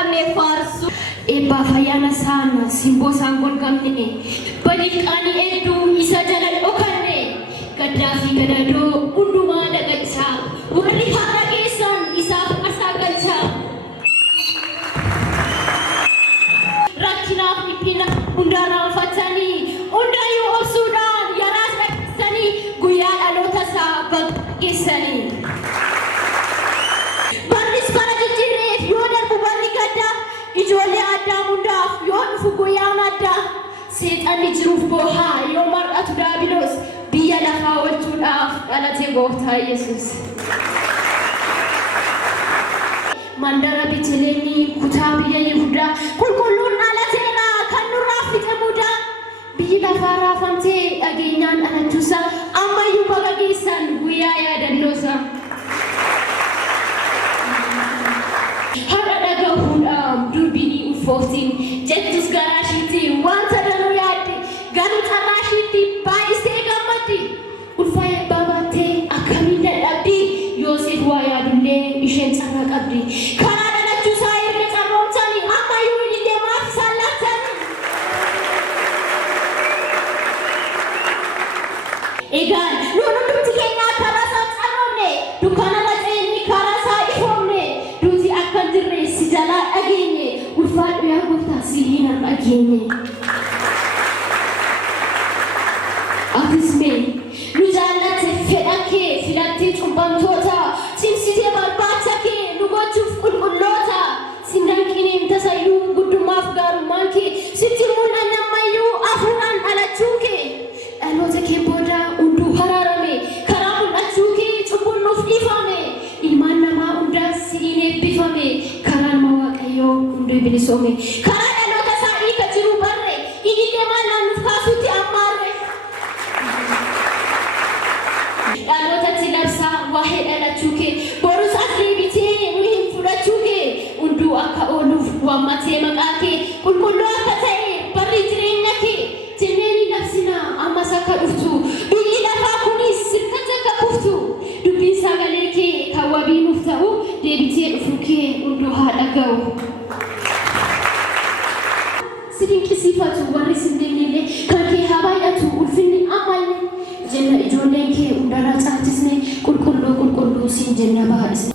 qabne faarsu. Eebbaa fayyaana saana simboo isaan golgamne badiqaanii hedduu isa jala dhokanne gaddaa fi gadadoo hundumaa dagachaa warri haadha keessan isaaf asaa galchaa rakkinaaf dhiphina hundarraa uffatanii hundayyuu obsuudhaan yaraas dhaqqisanii guyyaa dhaloota isaa baqeessanii. Ijoollee addaa hundaaf yoo dhufu guyyaan addaa seexanni jiruuf boohaa yoo mar'atu daabiloos biyya lafaa oolchuudhaaf dhalate gooftaa Yesuus. Mandara Beetlihemii kutaa biyya Yihuudaa qulqulluun dhalateera kan nurraa fixe mudaa biyyi lafaa raafamtee dhageenyaan dhalachuusaa ammayyuu baga geessan guyyaa yaadannoosaa. Jettus garaashiti wanta danuu yaadde garuu xarraashitti baay'isee gammatti ulfaa'ee baabattee akkamiin dadhabdi Yoosef waa yaadullee isheen carraa qabdi karaa dhalachuusaa erga carroomsanii ammayyuu hin deemaaf isaan laattanii. Egaan nuun hundumti keenyaa karaa isaa carroomne dukkaana laceenni karaa isaa ifoomne duuti akka jirre si jalaa dhageenye. Ulfaadhu yaa gooftaa si'iin argeenye. Atis mee nu jaallatte fedha kee filattee cubbamtoota cimsitee barbaacha kee nu gochuuf qulqulloota sin danqineen tasayyuu guddummaaf gaarummaan kee sitti mul'anne ammayyuu afuudhaan dhalachuu kee dhaloota kee booda hunduu haraarame karaa mul'achuu kee cubbuun nuuf dhiifame ilmaan namaa hundaas si'iin eebbifame karaan Waaqayyoo hunduu bilisome karaa dhaloota isaa hiika jiru barre inni maal nuuf kaasutti ammaarre dhalootatti labsaa waa'ee dhalachuu kee borus as deebitee nu hin fudhachuu kee hunduu akka ooluuf waammatee maqaa kee qulqulluu akka ta'e barri jireenya kee jennee ni labsinaa ammas akka dhuftu biyyi lafaa kunis sirnatti akka kuftu dubbiin sagalee kee kan wabii nuuf ta'u deebitee dhufuu kee hunduu haa dhaga'u. Sidinqisiifatu warri sindeenillee kan kee haa baay'atu ulfinni ammallee jenna ijoolleen kee hundarraa caalchisne qulqulluu siin jenna baay'isne.